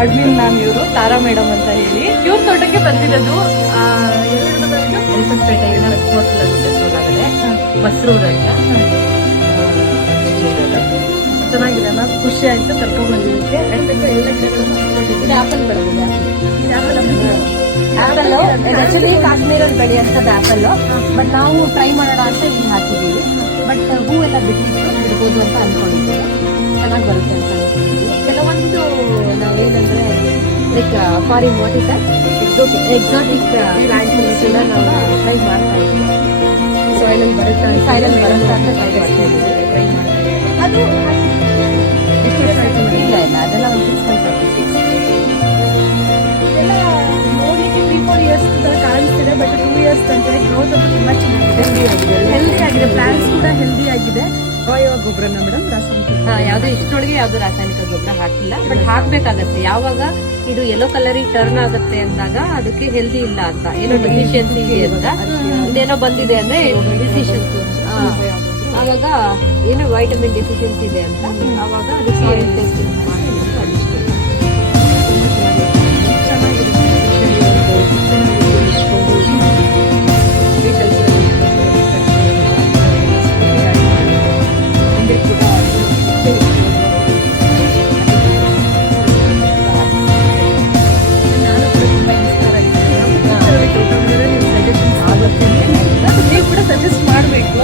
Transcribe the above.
Admin ma'am ಇವರು ತಾರಾ madam ಅಂತ ಹೇಳಿ. ಇವ್ರ ತೋಟಕ್ಕೆ ಬಂದಿರೋದು ಎಲಿಫೆಂಟ್ಪೇಟೆಯಿಂದ 4 ಕಿಲೋಮೀಟರ್ಸ್ ಒಳಗಡೆ ಬಸ್ರೂರ್ ಅಂತ. ಚೆನ್ನಾಗಿದೆ ಮ್ಯಾಮ್, ಖುಷಿ ಆಯ್ತು ಕರ್ಕೊಂಡ್ ಬಂದಿದ್ದಕ್ಕೆ. ಆಪಲ್ ಬೆಳೆದಿದೆ. ಆಪಲ್ ಆಕ್ಚುಲಿ ಕಾಶ್ಮೀರಲ್ಲಿ ಬೆಳೆಯುವಂಥದ್ದು ಆಪಲ್. ಬಟ್ ನಾವು ಟ್ರೈ ಮಾಡೋಣ ಅಂತ ಇಲ್ಲಿ ಹಾಕಿದ್ದೀವಿ. ಬಟ್ ಹೂವೆಲ್ಲ ಬಿಡ್ಬೋದು ಅಂತ ಅನ್ಕೊಂಡಿದ್ದೀವಿ. ಚೆನ್ನಾಗಿ ಬರುತ್ತೆ ಅಂತ ಅನ್ಕೊಂಡಿದ್ದೀವಿ. ಕೆಲವೊಂದು ನಾವೇನಂದ್ರೆ ಲೈಕ್ ಫಾರಿನ್ ವಾಟಿಸರ್ ಎಕ್ಸಾಟಿಕ್ ಪ್ಲಾಂಟ್ಸ್ ಎಲ್ಲ ನಾವು ಟ್ರೈ ಮಾಡ್ತಾ ಇದ್ದೀವಿ. ಸಾಯಿಲಲ್ಲಿ ಬರುತ್ತೆ ಅಂತ ಟ್ರೈ ಮಾಡ್ತಾ ಇದ್ದೀವಿ. ಅದು ಎಷ್ಟು ವರ್ಷ ಆಯ್ತು? ಇಲ್ಲ ಅದೆಲ್ಲ ಒಂದು 6 months ಆಗಿದೆ. ಎಲ್ಲ ನೋಡ್ಲಿಕ್ಕೆ 3-4 years ತರ ಕಾಣಿಸ್ತಿದೆ, ಬಟ್ 2 years ಅಂತ ಗ್ರೋತ್ ಅಂತೂ ತುಂಬಾ ಚೆನ್ನಾಗಿದೆ, ಹೆಲ್ದಿ ಆಗಿದೆ. ಪ್ಲಾಂಟ್ಸ್ ಕೂಡ ಹೆಲ್ದಿ ಆಗಿದೆ. ಯಾವ ಗೊಬ್ಬರನ ಮೇಡಮ್? ಯಾವ್ದು ಇಷ್ಟೊಳಗೆ ಯಾವ್ದು ರಾಸಾಯನಿಕ ಗೊಬ್ಬರ ಹಾಕಿಲ್ಲ, ಬಟ್ ಹಾಕ್ಬೇಕಾಗತ್ತೆ. ಯಾವಾಗ ಇದು ಯೆಲ್ಲೋ ಕಲರಿಗೆ ಟರ್ನ್ ಆಗುತ್ತೆ ಅಂದಾಗ ಅದಕ್ಕೆ ಹೆಲ್ದಿ ಇಲ್ಲ ಅಂತ, ಏನೋ ಡೆಫಿಷಿಯನ್ಸಿ ಇದೆ ಅಂತ, ಇದೇನೋ ಬಂದಿದೆ ಅಂದ್ರೆ ಡಿಸಿಷನ್ಸ್, ಆವಾಗ ಏನೋ ವೈಟಮಿನ್ ಡೆಫಿಷಿಯನ್ಸಿ ಇದೆ ಅಂತ, ಆವಾಗ ಅದು ಸಾಯಿಲ್ ಟೆಸ್ಟಿಂಗ್ ಮಾಡಿ ನೀವು ಕೂಡ ಸಜೆಸ್ಟ್ ಮಾಡಬೇಕು.